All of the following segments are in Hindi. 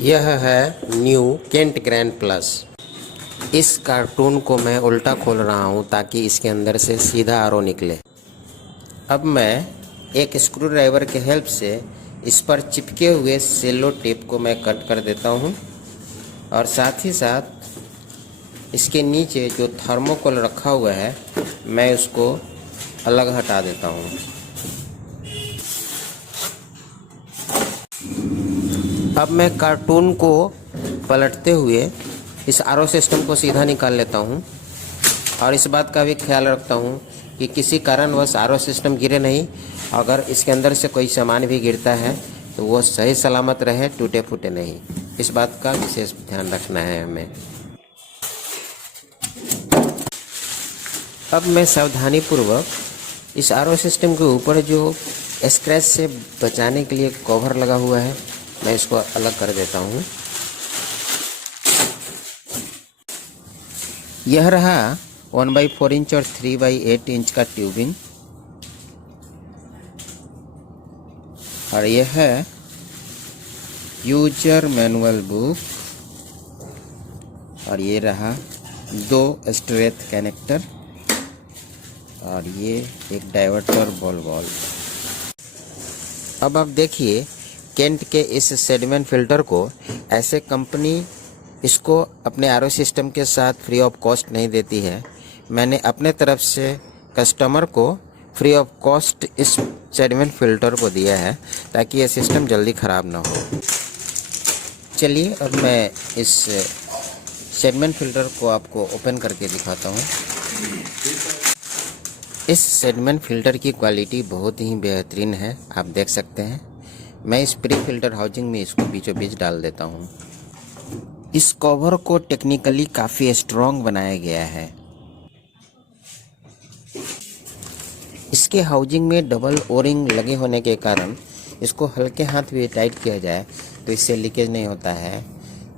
यह है न्यू केंट ग्रैंड प्लस। इस कार्टून को मैं उल्टा खोल रहा हूँ ताकि इसके अंदर से सीधा आरओ निकले। अब मैं एक स्क्रू ड्राइवर के हेल्प से इस पर चिपके हुए सेलो टेप को मैं कट कर देता हूँ और साथ ही साथ इसके नीचे जो थर्मोकोल रखा हुआ है मैं उसको अलग हटा देता हूँ। अब मैं कार्टून को पलटते हुए इस आरओ सिस्टम को सीधा निकाल लेता हूँ और इस बात का भी ख्याल रखता हूँ कि किसी कारणवश आरओ सिस्टम गिरे नहीं। अगर इसके अंदर से कोई सामान भी गिरता है तो वो सही सलामत रहे, टूटे फूटे नहीं। इस बात का विशेष ध्यान रखना है हमें। अब मैं सावधानीपूर्वक इस आरओ सिस्टम के ऊपर जो स्क्रैच से बचाने के लिए कवर लगा हुआ है मैं इसको अलग कर देता हूँ। यह रहा 1/4 इंच और 3/8 इंच का ट्यूबिंग और यह है यूजर मैनुअल बुक और ये रहा 2 स्ट्रेट कनेक्टर और ये एक डाइवर्टर बॉल वाल्व। अब आप देखिए केंट के इस सेडमेंट फिल्टर को ऐसे कंपनी इसको अपने आरओ सिस्टम के साथ फ्री ऑफ कॉस्ट नहीं देती है। मैंने अपने तरफ से कस्टमर को फ्री ऑफ कॉस्ट इस सेडमेंट फिल्टर को दिया है ताकि यह सिस्टम जल्दी ख़राब ना हो। चलिए अब मैं इस सेडमेंट फिल्टर को आपको ओपन करके दिखाता हूँ। इस सेडमेंट फिल्टर की क्वालिटी बहुत ही बेहतरीन है, आप देख सकते हैं। मैं इस प्री फिल्टर हाउसिंग में इसको बीचों बीच डाल देता हूँ। इस कवर को टेक्निकली काफ़ी स्ट्रॉन्ग बनाया गया है। इसके हाउसिंग में डबल ओरिंग लगे होने के कारण इसको हल्के हाथ भी टाइट किया जाए तो इससे लीकेज नहीं होता है।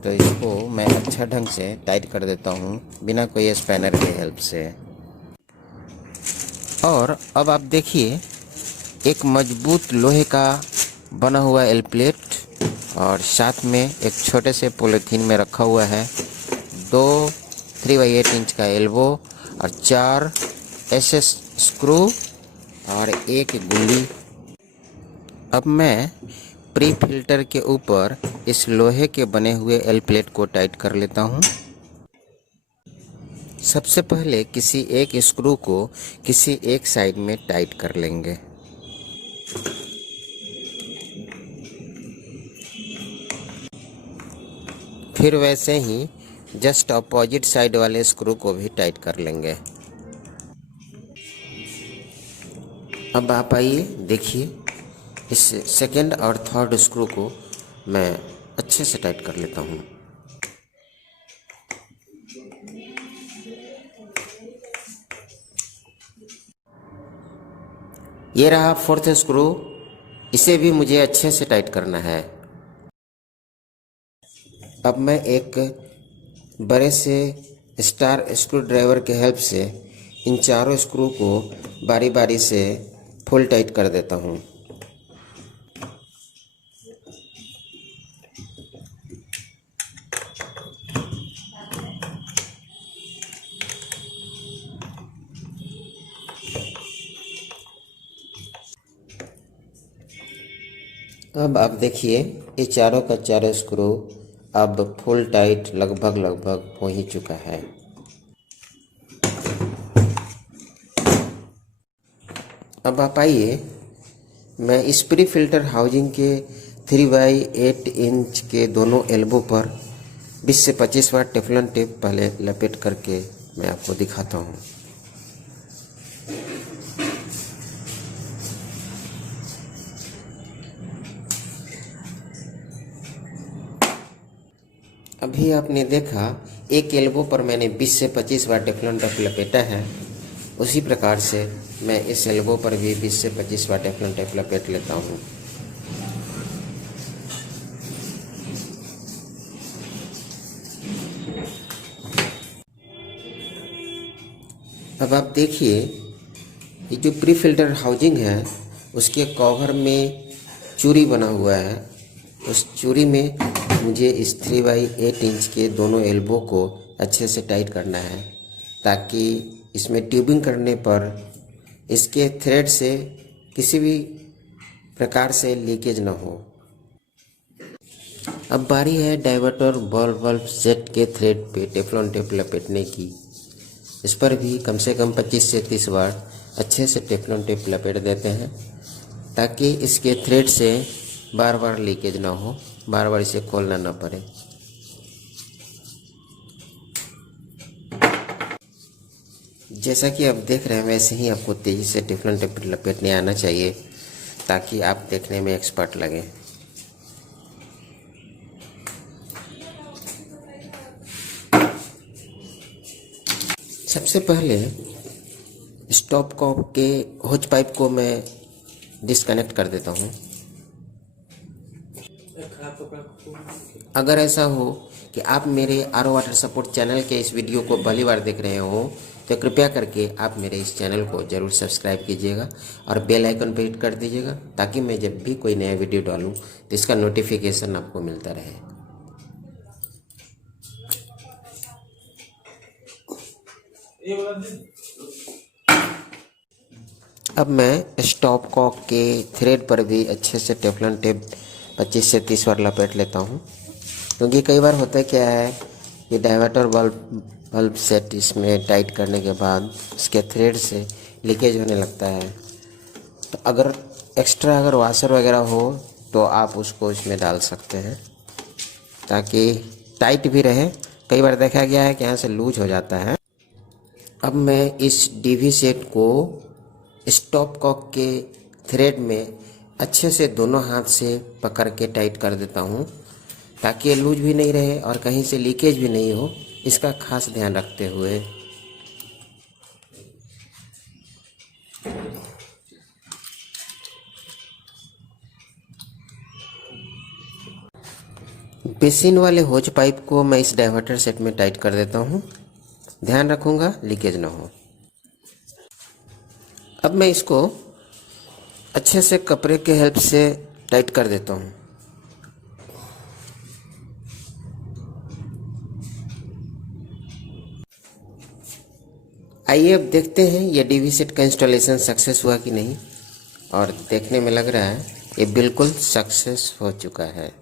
तो इसको मैं अच्छा ढंग से टाइट कर देता हूँ बिना कोई स्पैनर के हेल्प से। और अब आप देखिए एक मजबूत लोहे का बना हुआ एल प्लेट और साथ में एक छोटे से पॉलीथीन में रखा हुआ है 2 3/8 इंच का एल्बो और 4 एसएस स्क्रू और एक गुल्ली। अब मैं प्री फिल्टर के ऊपर इस लोहे के बने हुए एल प्लेट को टाइट कर लेता हूँ। सबसे पहले किसी एक स्क्रू को किसी एक साइड में टाइट कर लेंगे। फिर वैसे ही जस्ट अपोजिट साइड वाले स्क्रू को भी टाइट कर लेंगे। अब आप आइए देखिए इस सेकेंड और थर्ड स्क्रू को मैं अच्छे से टाइट कर लेता हूँ। ये रहा 4th स्क्रू, इसे भी मुझे अच्छे से टाइट करना है। अब मैं एक बड़े से स्टार स्क्रू ड्राइवर के हेल्प से इन चारों स्क्रू को बारी बारी से फुल टाइट कर देता हूँ। अब आप देखिए ये चारों का चारों स्क्रू अब फुल टाइट लगभग हो ही चुका है। अब आप आइए मैं इस प्री फिल्टर हाउसिंग के 3/8 इंच के दोनों एल्बो पर 20 से 25 बार टेफ्लॉन टेप पहले लपेट करके मैं आपको दिखाता हूँ। अभी आपने देखा एक एल्बो पर मैंने 20 से 25 बार टेफ्लॉन टेप लपेटा है, उसी प्रकार से मैं इस एल्बो पर भी 20 से 25 बार टेफ्लॉन टेप लपेट लेता हूँ। अब आप देखिए ये जो प्री फिल्टर हाउसिंग है उसके कवर में चूड़ी बना हुआ है। उस चूड़ी में मुझे इस 3x8 इंच के दोनों एल्बो को अच्छे से टाइट करना है, ताकि इसमें ट्यूबिंग करने पर इसके थ्रेड से किसी भी प्रकार से लीकेज न हो। अब बारी है डाइवर्टर बॉल बल्ब सेट के थ्रेड पे टेफ्लॉन टेप लपेटने की। इस पर भी कम से कम 25 से 30 बार अच्छे से टेफ्लॉन टेप लपेट देते हैं, ताकि इसके थ्रेड से बार बार लीकेज ना हो, बार बार इसे खोलना ना पड़े। जैसा कि आप देख रहे हैं वैसे ही आपको तेज़ी से टेफ्लॉन टेप लपेटने आना चाहिए, ताकि आप देखने में एक्सपर्ट लगे। सबसे पहले स्टॉप कॉक के होज पाइप को मैं डिस्कनेक्ट कर देता हूँ। अगर ऐसा हो कि आप मेरे आर वाटर सपोर्ट चैनल के इस वीडियो को पहली बार देख रहे हो, तो कृपया करके आप मेरे इस चैनल को ज़रूर सब्सक्राइब कीजिएगा और बेल आइकन पर हिट कर दीजिएगा, ताकि मैं जब भी कोई नया वीडियो डालूँ तो इसका नोटिफिकेशन आपको मिलता रहे। अब मैं स्टॉप कॉक के थ्रेड पर भी अच्छे से टेफ्लॉन टेप 25 से 30 बार लपेट लेता हूँ, क्योंकि कई बार होता क्या है कि डाइवर्टर बल्ब सेट इसमें टाइट करने के बाद इसके थ्रेड से लीकेज होने लगता है। तो अगर एक्स्ट्रा वाशर वगैरह हो तो आप उसको इसमें डाल सकते हैं, ताकि टाइट भी रहे। कई बार देखा गया है कि यहाँ से लूज हो जाता है। अब मैं इस डीवी सेट को स्टॉप कॉक के थ्रेड में अच्छे से दोनों हाथ से पकड़ के टाइट कर देता हूँ, ताकि ये लूज भी नहीं रहे और कहीं से लीकेज भी नहीं हो, इसका खास ध्यान रखते हुए। बेसिन वाले होज पाइप को मैं इस डाइवर्टर सेट में टाइट कर देता हूँ। ध्यान रखूँगा लीकेज ना हो। अब मैं इसको अच्छे से कपड़े के हेल्प से टाइट कर देता हूँ। आइए अब देखते हैं ये डीवी सेट का इंस्टॉलेशन सक्सेस हुआ कि नहीं। और देखने में लग रहा है ये बिल्कुल सक्सेस हो चुका है।